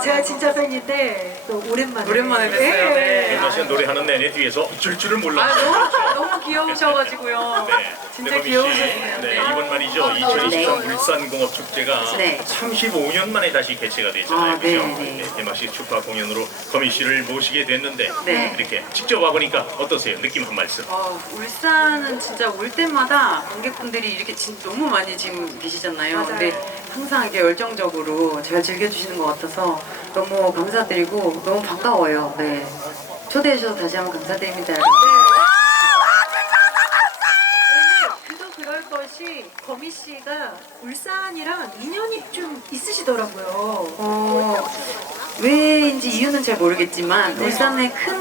제가 진짜 팬인데 또 오랜만에 오랜만에 뵀어요. 네. 김나 씨가 노래하는 내내 뒤에서 어쩔 줄을 아, 몰랐어요. 너무, 너무 귀여우셔가지고요. 네. 진짜 대범이 씨, 귀여우셨네요. 네, 이번 말이죠. 2023 울산공업축제가 네. 35년 만에 다시 개최가 됐잖아요. 아, 그죠? 네, 네. 개막식 축하 공연으로 거미 씨를 모시게 됐는데 네. 이렇게 직접 와보니까 어떠세요? 느낌 한 말씀. 어, 울산은 진짜 올 때마다 관객분들이 이렇게 진 너무 많이 지금 계시잖아요. 맞아요. 근데 항상 이렇게 열정적으로 잘 즐겨주시는 것 같아서 너무 감사드리고 너무 반가워요. 네. 초대해 주셔서 다시 한번 감사드립니다. 여러분. 그도 그럴 것이 거미 씨가 울산이랑 인연이 좀 있으시더라고요. 어, 왜인지 이유는 잘 모르겠지만 울산에 큰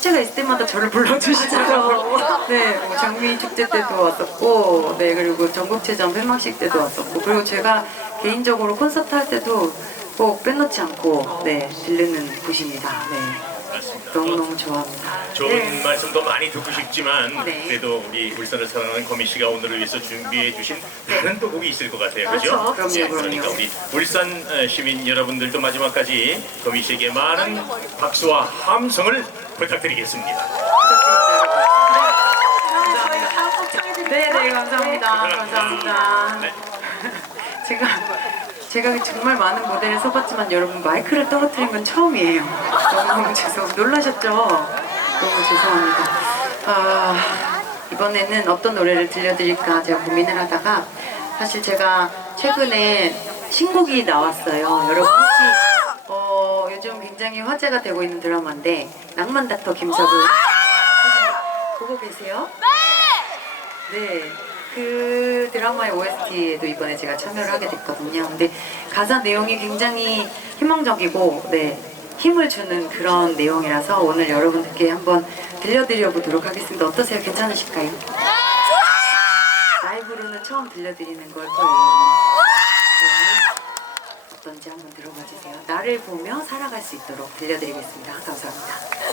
축제가 있을 때마다 저를 불러주시더라고요. 네, 뭐 장미 축제 때도 왔었고, 네 그리고 전국체전 폐막식 때도 왔었고, 그리고 제가 개인적으로 콘서트 할 때도 꼭 빼놓지 않고 네 들르는 곳입니다. 네, 맞습니다. 너무 너무 좋아합니다. 좋은 말씀도 많이 듣고 싶지만 네. 그래도 우리 울산을 사랑하는 거미 씨가 오늘을 위해서 준비해 주신 다른 또 곡이 있을 것 같아요. 그죠? 그렇죠. 그럼요, 네, 그럼요. 그러니까 우리 울산 어, 시민 여러분들도 마지막까지 거미 씨에게 많은 박수와 함성을 부탁드리겠습니다. 다음 청해드릴게요. 네, 네 감사합니다. 감사합니다. 네. 제가 제가 정말 많은 무대를 서봤지만 여러분 마이크를 떨어뜨린 건 처음이에요. 너무 죄송 놀라셨죠? 너무 죄송합니다. 아, 이번에는 어떤 노래를 들려드릴까 제가 고민을 하다가 사실 제가 최근에 신곡이 나왔어요. 여러분 혹시 굉장히 화제가 되고 있는 드라마인데 낭만 닥터 김서부 보고 계세요? 네. 그 드라마의 OST에도 이번에 제가 참여를 하게 됐거든요. 근데 가사 내용이 굉장히 희망적이고, 네. 힘을 주는 그런 내용이라서 오늘 여러분들께 한번 들려드려 보도록 하겠습니다. 어떠세요? 괜찮으실까요? 라이브로는 처음 들려드리는 걸 거예요. 네. 어떤지 한번 들어봐 주세요. 나를 보며 살아갈 수 있도록 들려드리겠습니다. 감사합니다.